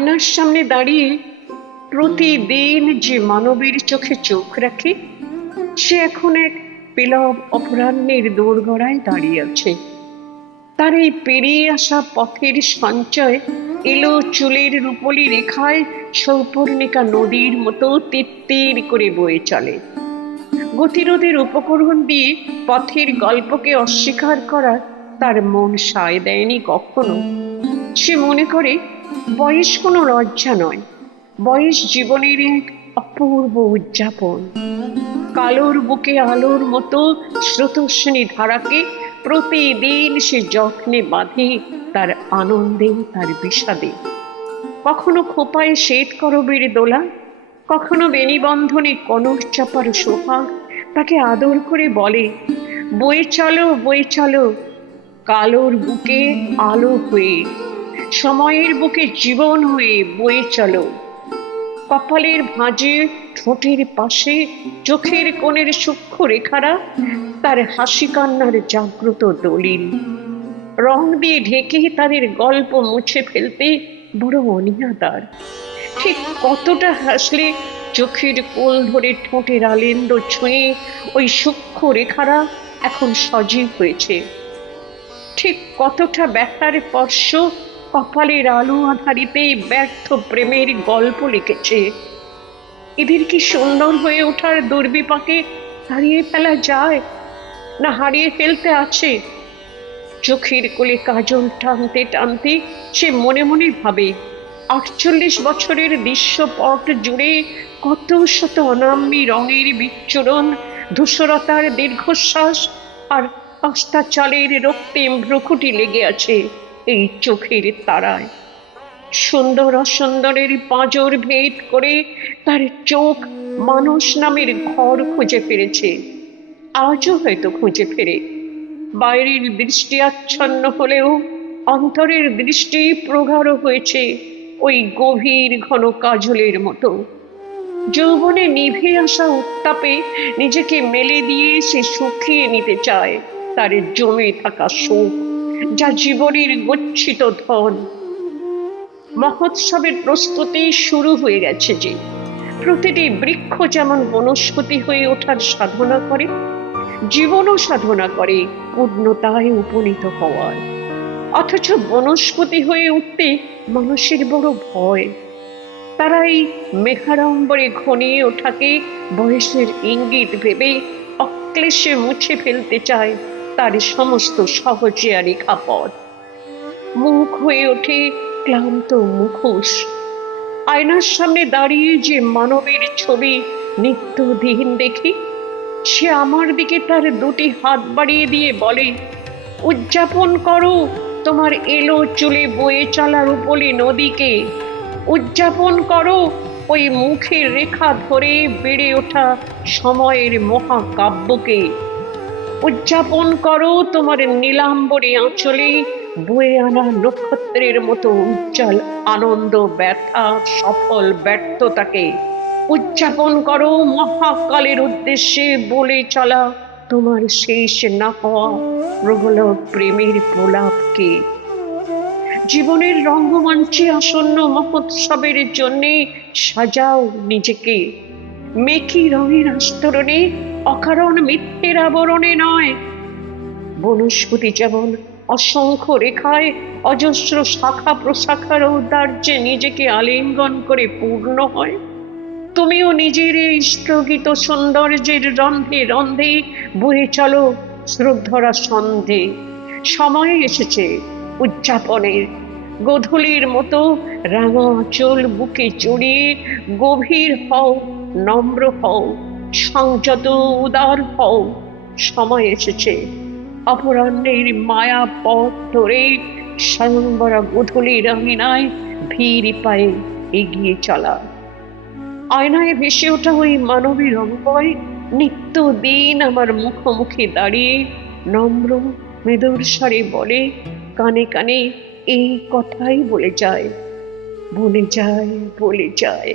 আয়নার সামনে দাঁড়িয়ে প্রতিদিন যে মানবের চোখে চোখ রাখে, সে এখন এক পেলব অপরাহ্নের দোরগড়ায় দাঁড়িয়ে আছে। তার এই পেরিয়ে আসা পথের সঞ্চয় এলো চুলের রূপলি রেখায় সৌপর্ণিকা নদীর মতো তিত্তির করে বয়ে চলে। গতিরোধের উপকরণ দিয়ে পথের গল্পকে অস্বীকার করা তার মন সায় দেয়নি কখনো। সে মনে করে বয়স কোনো লজ্জা নয়। বয়স জীবনের এক অপূর্ব উদযাপন। কালোর বুকে আলোর মতো স্রোতস্বিনী ধারাকে প্রতিদিন সে যত্নে বাঁধে তার আনন্দে তার বিষাদে। কখনো খোপায় শ্বেত করবের দোলা, কখনো বেনিবন্ধনে কনক চাপার সোহাগ তাকে আদর করে বলে, বয়ে চলো বয়ে চলো। কালোর বুকে আলো হয়ে সময়ের বুকে জীবন হয়ে বয়ে চলো। কপালের ভাঁজে, ঠোঁটের পাশে, চোখের কোণের সূক্ষ্ম রেখারা তার হাসি কান্নার জাগ্রত দলিল। রং দিয়ে ঢেকে তাদের গল্প মুছে ফেলতে বড় অনীহাদার ঠিক কতটা হাসলে চোখের কোল ধরে ঠোঁটের আলেন্দ ছুঁয়ে ওই সূক্ষ্ম রেখারা এখন সজীব হয়েছে। ঠিক কতটা ব্যথার স্পর্শ কপালের আলো আধারিতে ব্যর্থ প্রেমের গল্প লিখেছে। এদের কি সুন্দর হয়ে ওঠার দুর্বিপাকে হারিয়ে ফেলা যায় না হারিয়ে ফেলতে আছে। চোখের কোলে কাজল টানতে টানতে সে মনে মনে ভাবে, আটচল্লিশ বছরের দৃশ্যপট জুড়ে কত শত অনাম্যী রঙের বিচ্ছুরণ, ধূসরতার দীর্ঘশ্বাস আর অস্তাচলের রক্তিম ভ্রুকুটি লেগে আছে। এই চোখের তারায়। সুন্দর অসুন্দরের পাঁজর ভেদ করে তার চোখ মানুষ নামের ঘর খুঁজে ফিরেছে। আজও হয়তো খুঁজে ফেরে। বাইরের দৃষ্টি আচ্ছন্ন হলেও অন্তরের দৃষ্টি প্রগাঢ় হয়েছে ওই গভীর ঘন কাজলের মতো। যৌবনে নিভে আসা উত্তাপে নিজেকে মেলে দিয়ে সে শুকিয়ে নিতে চায়। তার জমে থাকা সুখ যা জীবনের গচ্ছিত ধন। মহোৎসবের প্রস্তুতি শুরু হয়ে গেছে যে। প্রতিটি বৃক্ষ যেমন বনস্পতি হয়ে ওঠার সাধনা করে, জীবনও সাধনা করে পূর্ণতায় উপনীত হওয়ার। অথচ বনস্পতি হয়ে উঠতে মানুষের বড় ভয়। তারা এই মেঘাড়ম্বরে ঘনিয়ে ওঠাকে বয়সের ইঙ্গিত ভেবে অক্লেশে মুছে ফেলতে চায়। তার সমস্ত সহজিয়ারি খাপট মুখ হয়ে ওঠে ক্লান্ত মুখোশ। আয়নার সামনে দাঁড়িয়ে যে মানবের ছবি নিত্যদিন দেখি, সে আমার দিকে তার দুটি হাত বাড়িয়ে দিয়ে বলে, উদযাপন করো, তোমার এলো চুলে বয়ে চলার উপলে নদীকে। উদযাপন করো, ওই মুখের রেখা ধরে বেড়ে ওঠা সময়ের মহাকাব্যকে। উদযাপন করো তোমার নীলাম্বরী আঁচলে, বয়ে আনা নক্ষত্রের মতো উজ্জ্বল আনন্দ, ব্যথা, সফল ব্যর্থতাকে উদযাপন করো মহাকালের উদ্দেশ্যে বলে চলা তোমার শেষ না হওয়া প্রবল প্রেমের প্রলাপকে। জীবনের রঙ্গমঞ্চে আসন্ন মহোৎসবের জন্যে সাজাও নিজেকে। মেকি রঙের আস্তরণে অকারণ মিথ্যের আবরণে নয়। বনস্পতি যেমন অসংখ্য রেখায় অজস্র শাখা প্রশাখার ঔদার্যে নিজেকে আলিঙ্গন করে পূর্ণ হয়। তুমিও নিজের এই স্থগিত সৌন্দর্যের রন্ধে রন্ধে বয়ে চলো শ্রদ্ধরা সন্ধে সময় এসেছে উদযাপনের। গোধূলির মতো রাঙা আঁচল বুকে জড়িয়ে গভীর হও নম্র হও, সংযত উদার হও। সময় এসেছে। অপরাহ্নের মায়া পথ ধরে স্বয়ংবরা গোধূলির আঙিনায় ভিড় পায়ে এগিয়ে চলা। আয়নায় ভেসে ওঠা ওই মানবী রঙ্গয় নিত্য দিন আমার মুখোমুখি দাঁড়িয়ে নম্র মৃদুর স্বরে বলে, কানে কানে এই কথাই বলে যায় বলে যায় বলে যায়।